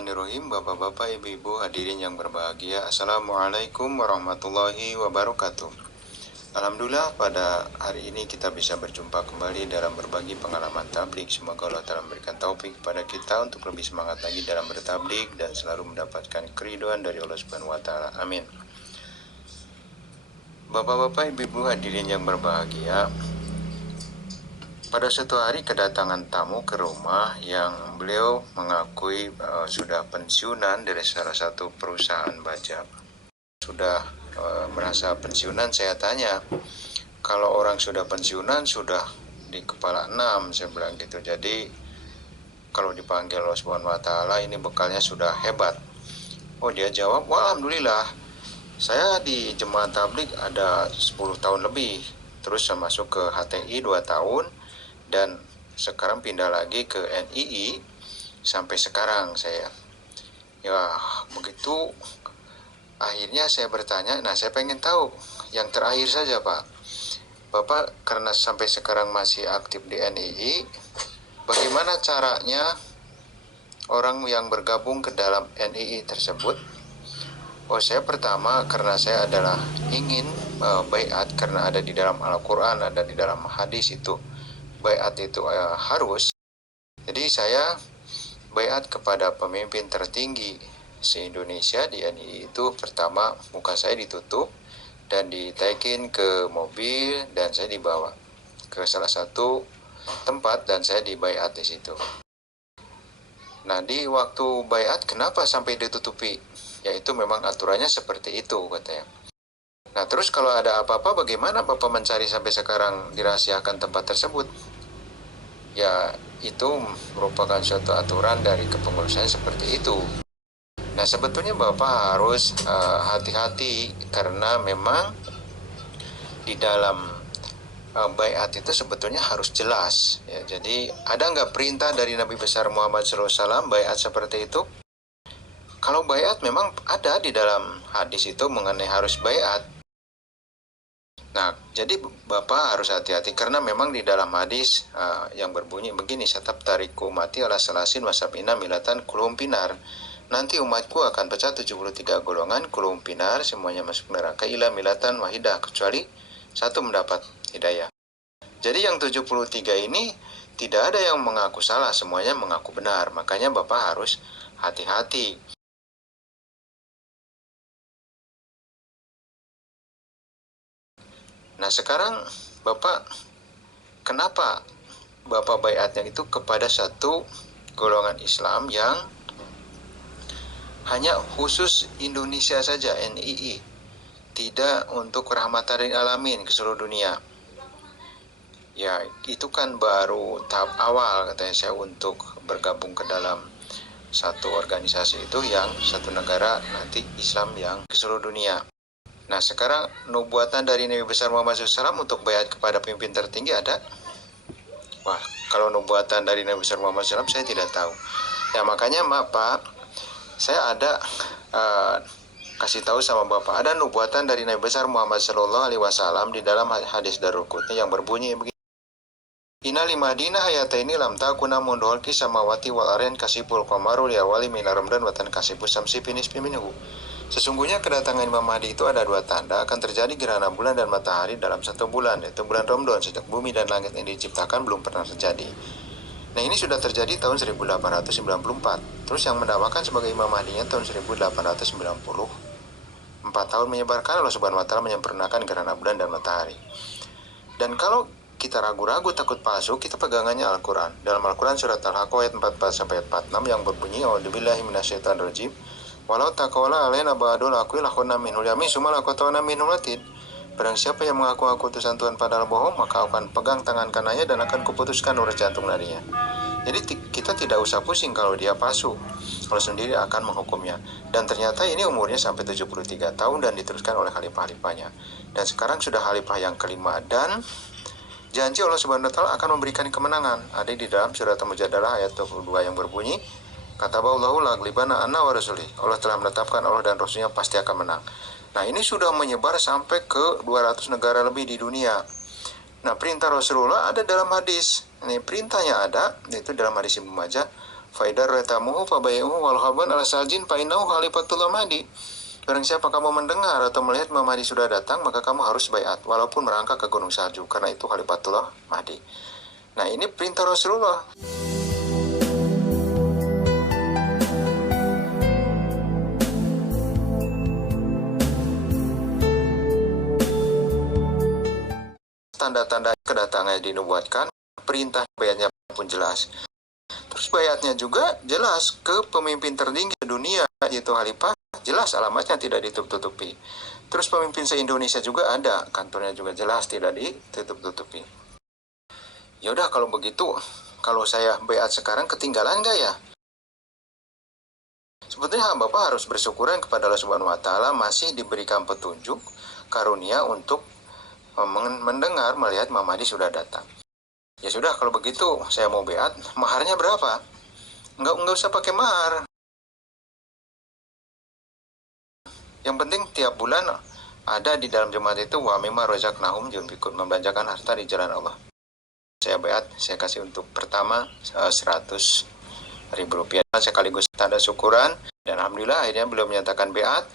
Bismillahirrahmanirrahim. Bapak-bapak, ibu-ibu, hadirin yang berbahagia, Assalamualaikum warahmatullahi wabarakatuh. Alhamdulillah, pada hari ini kita bisa berjumpa kembali dalam berbagi pengalaman tablik. Semoga Allah Ta'ala memberikan taufik kepada kita untuk lebih semangat lagi dalam bertablik dan selalu mendapatkan keridhaan dari Allah Subhanahu wa Ta'ala. Amin. Bapak-bapak, ibu-ibu, hadirin yang berbahagia, pada suatu hari kedatangan tamu ke rumah yang beliau mengakui sudah pensiunan dari salah satu perusahaan baja. Sudah merasa pensiunan, saya tanya, kalau orang sudah pensiunan sudah di kepala 6, saya bilang gitu. Jadi kalau dipanggil Allah Subhanahu wa Ta'ala ini bekalnya sudah hebat. Oh, dia jawab, wah alhamdulillah, saya di jemaah tablik ada 10 tahun lebih. Terus saya masuk ke HTI 2 tahun. Dan sekarang pindah lagi ke NII sampai sekarang saya. Ya begitu, akhirnya saya bertanya, saya pengen tahu yang terakhir saja Pak. Bapak karena sampai sekarang masih aktif di NII, bagaimana caranya orang yang bergabung ke dalam NII tersebut? Oh, saya pertama karena saya adalah ingin baiat karena ada di dalam Al-Quran, ada di dalam hadis itu. Baiat itu harus. Jadi saya baiat kepada pemimpin tertinggi se-Indonesia di NII itu. Pertama muka saya ditutup dan ditaikin ke mobil dan saya dibawa ke salah satu tempat dan saya dibaiat di situ. Nah, di waktu baiat kenapa sampai ditutupi? Yaitu memang aturannya seperti itu katanya. Nah, terus kalau ada apa-apa bagaimana Bapak mencari sampai sekarang dirahasiakan tempat tersebut? Ya, itu merupakan suatu aturan dari kepengurusan seperti itu. Nah, sebetulnya Bapak harus hati-hati karena memang di dalam baiat itu sebetulnya harus jelas. Ya, jadi ada nggak perintah dari Nabi besar Muhammad SAW baiat seperti itu? Kalau baiat memang ada di dalam hadis itu mengenai harus baiat. Nah, jadi Bapak harus hati-hati karena memang di dalam hadis yang berbunyi begini, satab tariku mati ala salasin wasabina milatan kulum pinar. Nanti umatku akan pecah 73 golongan kulum pinar, semuanya masuk neraka ila milatan wahidah, kecuali satu mendapat hidayah. Jadi yang 73 ini tidak ada yang mengaku salah, semuanya mengaku benar. Makanya Bapak harus hati-hati. Nah, sekarang Bapak, kenapa Bapak baiatnya itu kepada satu golongan Islam yang hanya khusus Indonesia saja, NII, tidak untuk rahmatan lil alamin ke seluruh dunia? Ya, itu kan baru tahap awal katanya saya untuk bergabung ke dalam satu organisasi itu yang satu negara nanti Islam yang ke seluruh dunia. Nah, sekarang nubuatan dari Nabi besar Muhammad SAW untuk baiat kepada pemimpin tertinggi ada? Wah, kalau nubuatan dari Nabi besar Muhammad SAW saya tidak tahu. Ya, makanya maaf Pak, saya ada kasih tahu sama Bapak, ada nubuatan dari Nabi besar Muhammad SAW di dalam hadis Darul Qutni yang berbunyi begini. Inna limadina hayataini lam takuna mundol kisamawati wal aryan kasibul qamaru li awali min ramdan watan kasibus samsi finis minhu. Sesungguhnya kedatangan Imam Mahdi itu ada 2 tanda, akan terjadi gerhana bulan dan matahari dalam 1 bulan, yaitu bulan Ramadan. Sejak bumi dan langit yang diciptakan belum pernah terjadi. Nah, ini sudah terjadi tahun 1894. Terus yang mendakwakan sebagai Imam Mahdinya tahun 1890. 4 tahun menyebarkan, Allah Subhanahu wa Ta'ala menyempurnakan gerhana bulan dan matahari. Dan kalau kita ragu-ragu takut palsu, kita pegangannya Al-Quran. Dalam Al-Quran surat Al-Haqqah ayat 44-46 yang berbunyi, A'udzubillahi minasyaitonirrajim. Walau taqawala alaina ba'dul aqwil lakunna minhul yamin summa laqata'na minhul watid. Barang siapa yang mengaku-ngaku utusan Tuhan padahal bohong, maka akan pegang tangan kanannya dan akan kuputuskan urat jantung nadinya. Jadi kita tidak usah pusing kalau dia palsu. Allah sendiri akan menghukumnya. Dan ternyata ini umurnya sampai 73 tahun dan diteruskan oleh khalifah-khalifahnya. Dan sekarang sudah khalifah yang kelima dan janji Allah Subhanahu wa Ta'ala akan memberikan kemenangan. Ada di dalam surat Al-Mujadalah ayat 22 yang berbunyi, kata Allahu laglibana anna wa rasuli. Allah telah menetapkan Allah dan Rasulnya pasti akan menang. Nah, ini sudah menyebar sampai ke 200 negara lebih di dunia. Nah, perintah Rasulullah ada dalam hadis. Ini perintahnya ada, itu dalam hadis Ibnu Majah. Faidar retamuhu fabayuhu wal khaban ala saljin fa innahu khalifatullah mahdi. Barang siapa kamu mendengar atau melihat Imam Mahdi sudah datang, maka kamu harus baiat walaupun merangkak ke gunung salju, karena itu khalifatullah mahdi. Nah, ini perintah Rasulullah. Tanda-tanda kedatangannya dinubuatkan, perintah baiatnya pun jelas. Terus baiatnya juga jelas ke pemimpin tertinggi dunia, yaitu khalifah, jelas alamatnya tidak ditutup-tutupi. Terus pemimpin se-Indonesia juga ada, kantornya juga jelas tidak ditutup-tutupi. Yaudah kalau begitu, kalau saya baiat sekarang ketinggalan nggak ya? Sebetulnya Bapak harus bersyukuran kepada Allah Subhanahu wa Ta'ala masih diberikan petunjuk, karunia untuk mendengar, melihat Imam Mahdi sudah datang. Ya sudah, kalau begitu saya mau baiat, maharnya berapa? Nggak usah pakai mahar. Yang penting tiap bulan ada di dalam jemaat itu wa mimma razaqnahum yunfiqun, membelanjakan harta di jalan Allah. Saya baiat, saya kasih untuk pertama 100.000 rupiah sekaligus tanda syukuran, dan alhamdulillah akhirnya beliau menyatakan baiat.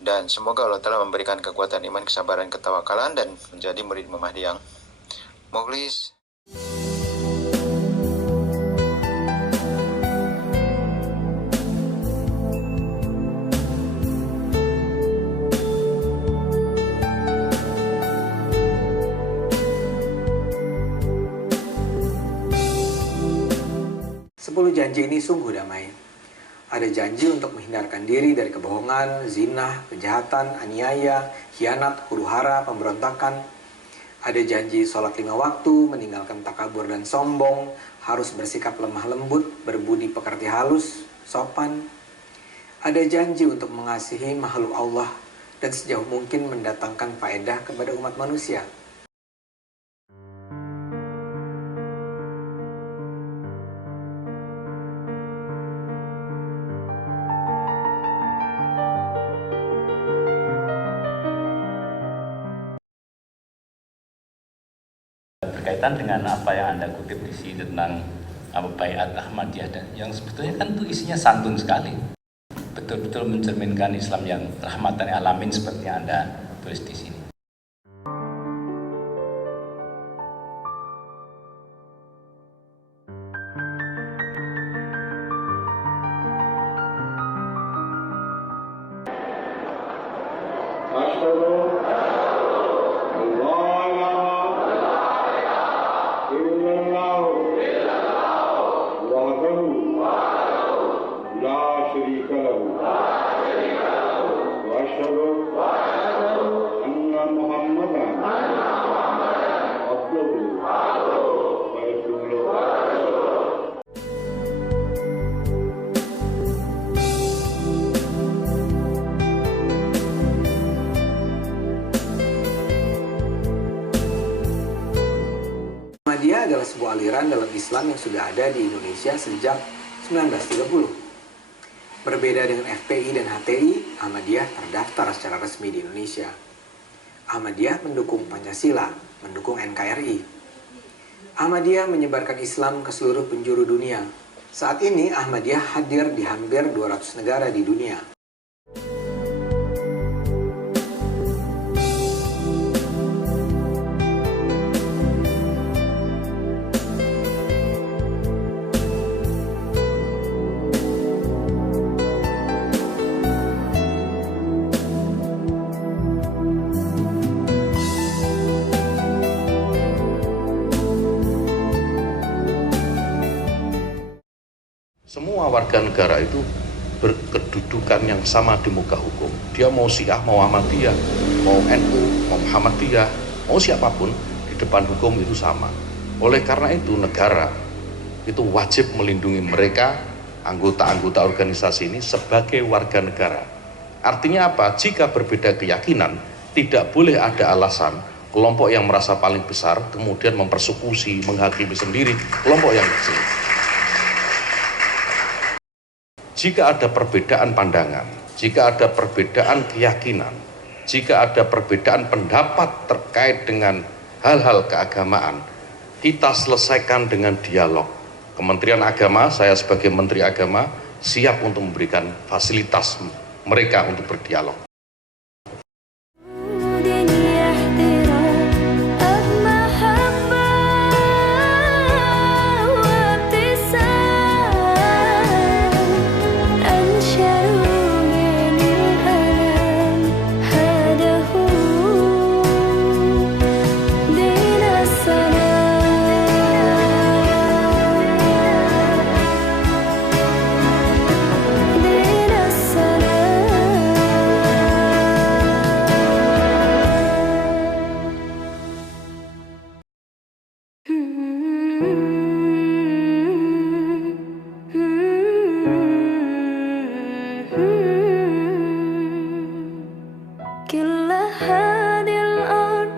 Dan semoga Allah telah memberikan kekuatan iman, kesabaran, ketawakalan, dan menjadi murid Imam Mahdi yang mukhlis. Sepuluh janji ini sungguh damai. Ada janji untuk menghindarkan diri dari kebohongan, zina, kejahatan, aniaya, khianat, huru-hara, pemberontakan. Ada janji sholat 5 waktu, meninggalkan takabur dan sombong, harus bersikap lemah lembut, berbudi pekerti halus, sopan. Ada janji untuk mengasihi makhluk Allah dan sejauh mungkin mendatangkan faedah kepada umat manusia. Berkaitan dengan apa yang Anda kutip di sini tentang baiat Ahmadiyah, dan yang sebetulnya kan itu isinya santun sekali, betul-betul mencerminkan Islam yang rahmatan alamin seperti yang Anda tulis di sini. Ahmadiyah adalah sebuah aliran dalam Islam yang sudah ada di Indonesia sejak 1930. Berbeda dengan FPI dan HTI, Ahmadiyah terdaftar secara resmi di Indonesia. Ahmadiyah mendukung Pancasila, mendukung NKRI. Ahmadiyah menyebarkan Islam ke seluruh penjuru dunia. Saat ini Ahmadiyah hadir di hampir 200 negara di dunia. Semua warga negara itu berkedudukan yang sama di muka hukum. Dia mau Syiah, mau Ahmadiyah, mau NU, mau Muhammadiyah, mau siapapun, di depan hukum itu sama. Oleh karena itu negara itu wajib melindungi mereka, anggota-anggota organisasi ini sebagai warga negara. Artinya apa? Jika berbeda keyakinan, tidak boleh ada alasan kelompok yang merasa paling besar kemudian mempersekusi, menghakimi sendiri kelompok yang kecil. Jika ada perbedaan pandangan, jika ada perbedaan keyakinan, jika ada perbedaan pendapat terkait dengan hal-hal keagamaan, kita selesaikan dengan dialog, Kementerian Agama, saya sebagai Menteri Agama siap untuk memberikan fasilitas mereka untuk berdialog. كل هذه الأرض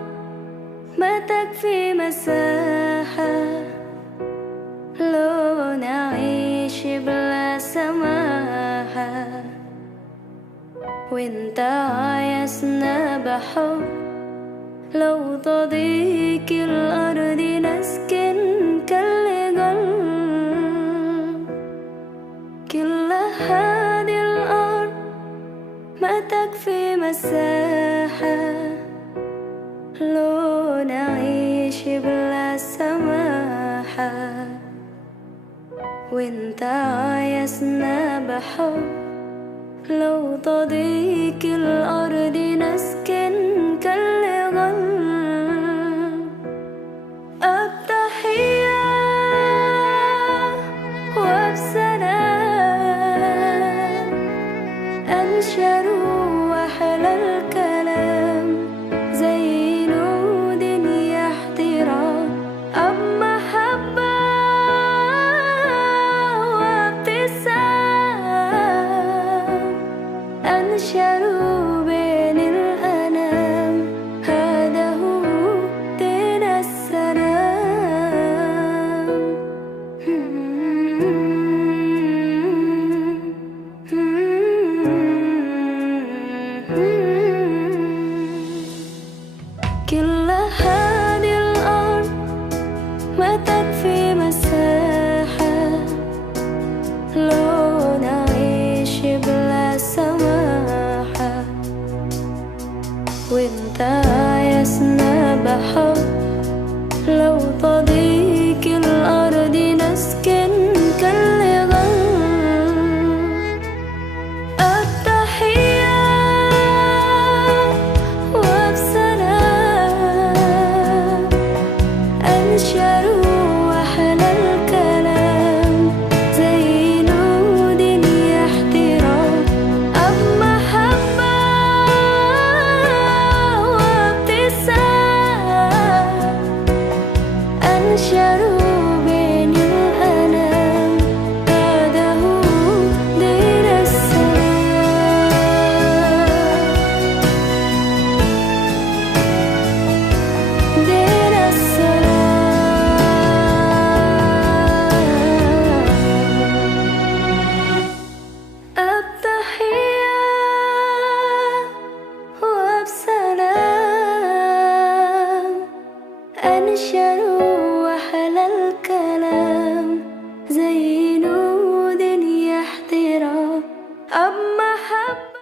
ما تكفي مساحة لو نعيش بلا سماحة وانت عايزنا بحب لو تضيق الأرض نسكن كالقلب كل هذه الأرض ما تكفي مساحة لو نعيش بلا سماحة وانت عايزنا بحب لو تضيق الأرض نسكن كالغل التحية وبسلام أنشر وحل الكلام زي نود يحترام أب محبة وابتسام أنشروا بين الأنام هذا هو دين السلام كل هذه الأرض ما تكفي مساحة لو نعيش بلا سماحة وانت عايزنا بحب لو تضيق الأرض نسكن كالغل التحية وبسلام أنشروا وحل الكلام زي نود يحترام أب محبة وابتسام أنشروا بين الأنام هذا هو دين السلام دين السلام التحية وبسلام أنشروا وحل الكلام زي نود يحترام أب محبة